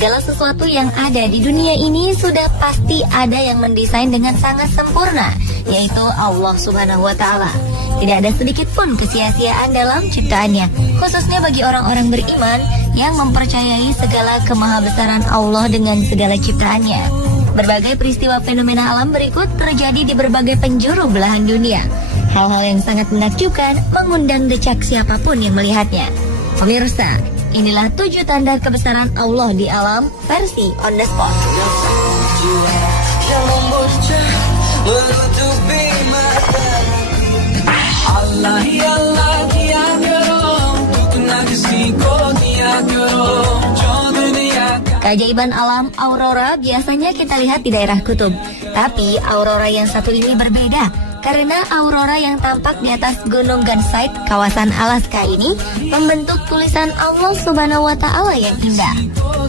Segala sesuatu yang ada di dunia ini sudah pasti ada yang mendesain dengan sangat sempurna, yaitu Allah Subhanahu wa Ta'ala. Tidak ada sedikit pun kesia-siaan dalam ciptaannya, khususnya bagi orang-orang beriman yang mempercayai segala kemahabesaran Allah dengan segala ciptaannya. Berbagai peristiwa fenomena alam berikut terjadi di berbagai penjuru belahan dunia. Hal-hal yang sangat menakjubkan mengundang decak siapapun yang melihatnya. Pemirsa, inilah 7 tanda kebesaran Allah di alam versi on the spot. Keajaiban alam aurora biasanya kita lihat di daerah kutub. Tapi aurora yang satu ini berbeda. Karena aurora yang tampak di atas Gunung Gunsight, kawasan Alaska ini, membentuk tulisan Allah Subhanahu wa Ta'ala yang indah.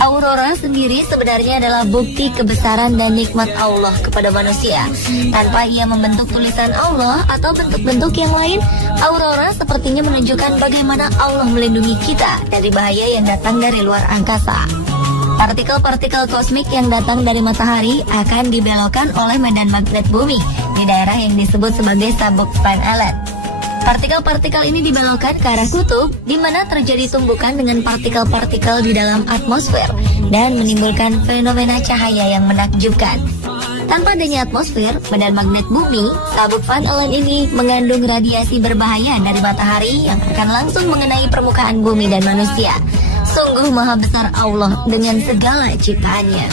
Aurora sendiri sebenarnya adalah bukti kebesaran dan nikmat Allah kepada manusia. Tanpa ia membentuk tulisan Allah atau bentuk-bentuk yang lain, aurora sepertinya menunjukkan bagaimana Allah melindungi kita dari bahaya yang datang dari luar angkasa. Partikel-partikel kosmik yang datang dari matahari akan dibelokkan oleh medan magnet bumi di daerah yang disebut sebagai sabuk Van Allen. Partikel-partikel ini dibelokkan ke arah kutub, di mana terjadi tumbukan dengan partikel-partikel di dalam atmosfer dan menimbulkan fenomena cahaya yang menakjubkan. Tanpa adanya atmosfer, medan magnet bumi, sabuk Van Allen ini mengandung radiasi berbahaya dari matahari yang akan langsung mengenai permukaan bumi dan manusia. Sungguh maha besar Allah dengan segala ciptaannya.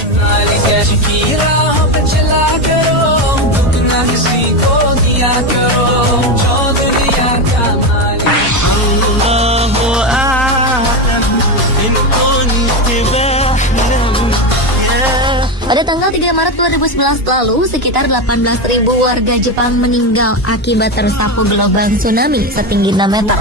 Pada tanggal 3 Maret 2011 lalu, sekitar 18.000 warga Jepang meninggal akibat tersapu gelombang tsunami setinggi 6 meter.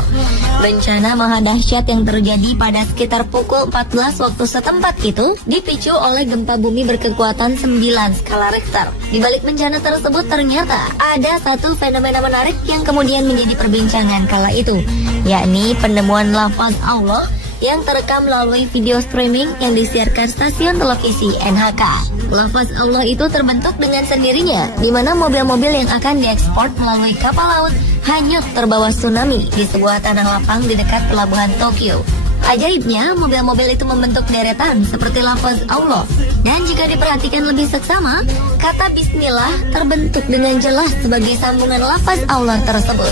Bencana maha dahsyat yang terjadi pada sekitar pukul 14 waktu setempat itu dipicu oleh gempa bumi berkekuatan 9 skala Richter. Di balik bencana tersebut ternyata ada satu fenomena menarik yang kemudian menjadi perbincangan kala itu, yakni penemuan lafaz Allah yang terekam melalui video streaming yang disiarkan stasiun televisi NHK. Lafaz Allah itu terbentuk dengan sendirinya, di mana mobil-mobil yang akan diekspor melalui kapal laut hanyut terbawa tsunami di sebuah tanah lapang di dekat pelabuhan Tokyo. Ajaibnya, mobil-mobil itu membentuk deretan seperti lafaz Allah. Dan jika diperhatikan lebih seksama, kata Bismillah terbentuk dengan jelas sebagai sambungan lafaz Allah tersebut.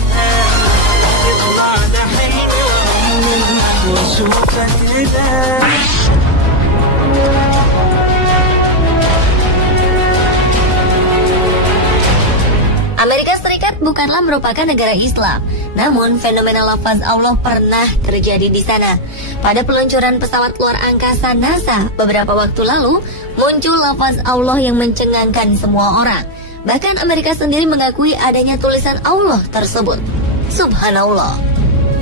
Amerika Serikat bukanlah merupakan negara Islam, namun fenomena lafaz Allah pernah terjadi di sana. Pada peluncuran pesawat luar angkasa NASA beberapa waktu lalu, muncul lafaz Allah yang mencengangkan semua orang. Bahkan Amerika sendiri mengakui adanya tulisan Allah tersebut. Subhanallah.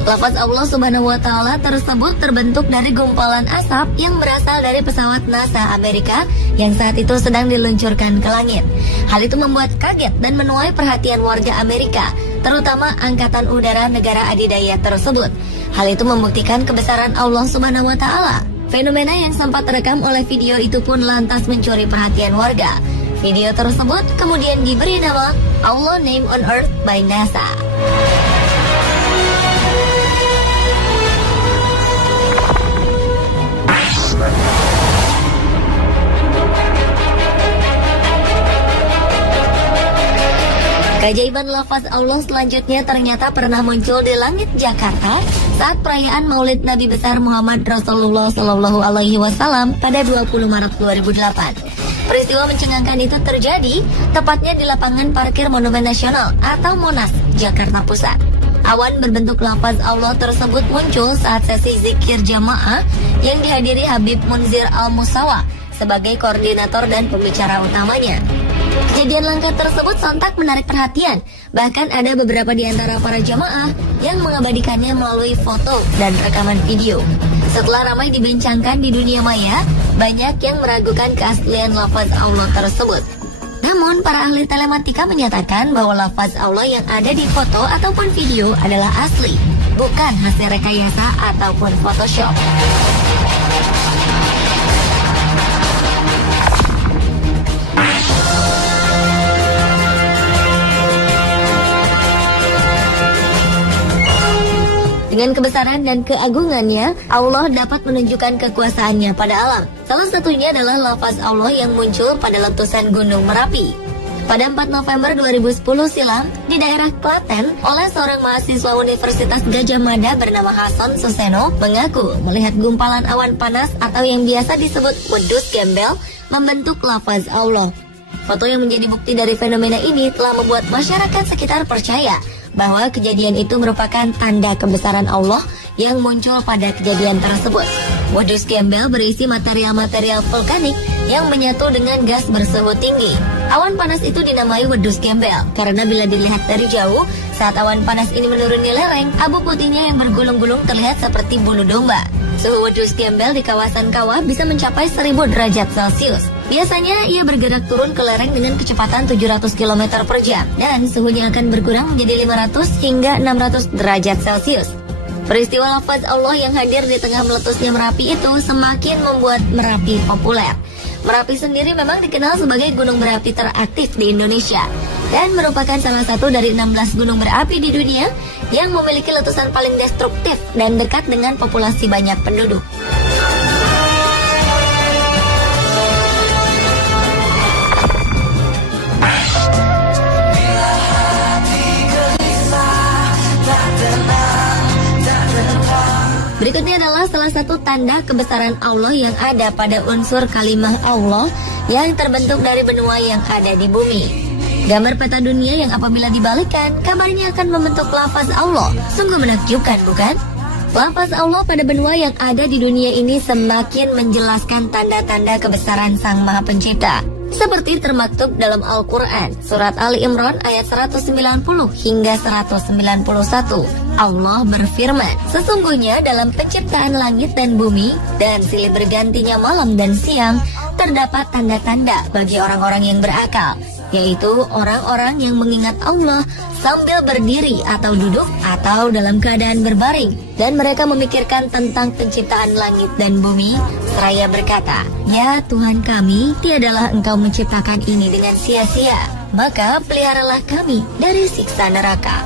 Lafaz Allah Subhanahu wa Ta'ala tersebut terbentuk dari gumpalan asap yang berasal dari pesawat NASA Amerika yang saat itu sedang diluncurkan ke langit. Hal itu membuat kaget dan menuai perhatian warga Amerika, terutama Angkatan Udara negara adidaya tersebut. Hal itu membuktikan kebesaran Allah Subhanahu wa Ta'ala. Fenomena yang sempat terekam oleh video itu pun lantas mencuri perhatian warga. Video tersebut kemudian diberi nama Allah Name on Earth by NASA. Keajaiban lafaz Allah selanjutnya ternyata pernah muncul di langit Jakarta saat perayaan Maulid Nabi besar Muhammad Rasulullah Shallallahu Alaihi Wasallam pada 20 Maret 2008. Peristiwa mencengangkan itu terjadi tepatnya di lapangan parkir Monumen Nasional atau Monas, Jakarta Pusat. Awan berbentuk lafaz Allah tersebut muncul saat sesi zikir jamaah yang dihadiri Habib Munzir Al-Musawa sebagai koordinator dan pembicara utamanya. Kejadian langka tersebut sontak menarik perhatian. Bahkan ada beberapa di antara para jamaah yang mengabadikannya melalui foto dan rekaman video. Setelah ramai dibincangkan di dunia maya, banyak yang meragukan keaslian lafaz Allah tersebut. Namun, para ahli telematika menyatakan bahwa lafaz Allah yang ada di foto ataupun video adalah asli, bukan hasil rekayasa ataupun Photoshop. Dengan kebesaran dan keagungannya, Allah dapat menunjukkan kekuasaannya pada alam. Salah satunya adalah lafaz Allah yang muncul pada letusan Gunung Merapi. Pada 4 November 2010 silam, di daerah Klaten, oleh seorang mahasiswa Universitas Gadjah Mada bernama Hasan Suseno, mengaku melihat gumpalan awan panas atau yang biasa disebut wedus gembel membentuk lafaz Allah. Foto yang menjadi bukti dari fenomena ini telah membuat masyarakat sekitar percaya bahwa kejadian itu merupakan tanda kebesaran Allah yang muncul pada kejadian tersebut. Wedus gembel berisi material-material vulkanik yang menyatu dengan gas bersuhu tinggi. Awan panas itu dinamai wedus gembel karena bila dilihat dari jauh, saat awan panas ini menuruni lereng, abu putihnya yang bergulung-gulung terlihat seperti bulu domba. Suhu wedus gembel di kawasan kawah bisa mencapai 1000 derajat Celcius. Biasanya ia bergerak turun ke lereng dengan kecepatan 700 km per jam dan suhunya akan berkurang menjadi 500 hingga 600 derajat Celcius. Peristiwa lafaz Allah yang hadir di tengah meletusnya Merapi itu semakin membuat Merapi populer. Merapi sendiri memang dikenal sebagai gunung berapi teraktif di Indonesia dan merupakan salah satu dari 16 gunung berapi di dunia yang memiliki letusan paling destruktif dan dekat dengan populasi banyak penduduk. Berikutnya adalah salah satu tanda kebesaran Allah yang ada pada unsur kalimah Allah yang terbentuk dari benua yang ada di bumi. Gambar peta dunia yang apabila dibalikkan, kabarnya akan membentuk lafaz Allah. Sungguh menakjubkan, bukan? Lafaz Allah pada benua yang ada di dunia ini semakin menjelaskan tanda-tanda kebesaran Sang Maha Pencipta. Seperti termaktub dalam Al-Quran, Surat Ali Imran ayat 190 hingga 191. Allah berfirman, sesungguhnya dalam penciptaan langit dan bumi dan silih bergantinya malam dan siang, terdapat tanda-tanda bagi orang-orang yang berakal, yaitu orang-orang yang mengingat Allah sambil berdiri atau duduk atau dalam keadaan berbaring, dan mereka memikirkan tentang penciptaan langit dan bumi seraya berkata, ya Tuhan kami, tiadalah Engkau menciptakan ini dengan sia-sia, maka peliharalah kami dari siksa neraka.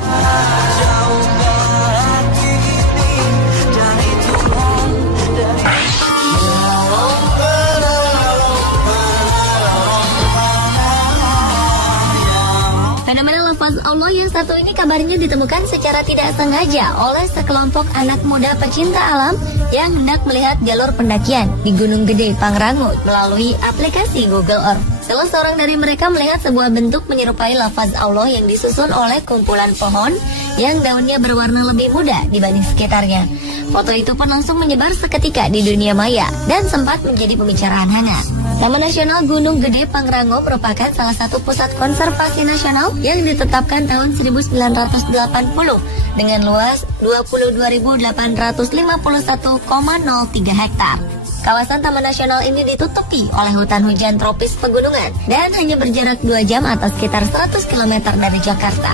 Fenomena lafaz Allah yang satu ini kabarnya ditemukan secara tidak sengaja oleh sekelompok anak muda pecinta alam yang hendak melihat jalur pendakian di Gunung Gede Pangrango melalui aplikasi Google Earth. Salah seorang dari mereka melihat sebuah bentuk menyerupai lafaz Allah yang disusun oleh kumpulan pohon yang daunnya berwarna lebih muda dibanding sekitarnya. Foto itu pun langsung menyebar seketika di dunia maya dan sempat menjadi pembicaraan hangat. Taman Nasional Gunung Gede Pangrango merupakan salah satu pusat konservasi nasional yang ditetapkan tahun 1980 dengan luas 22.851,03 hektar. Kawasan Taman Nasional ini ditutupi oleh hutan hujan tropis pegunungan dan hanya berjarak 2 jam atau sekitar 100 km dari Jakarta.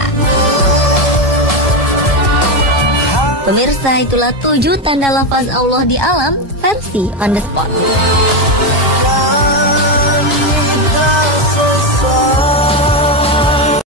Pemirsa, itulah 7 tanda lafaz Allah di alam versi on the spot.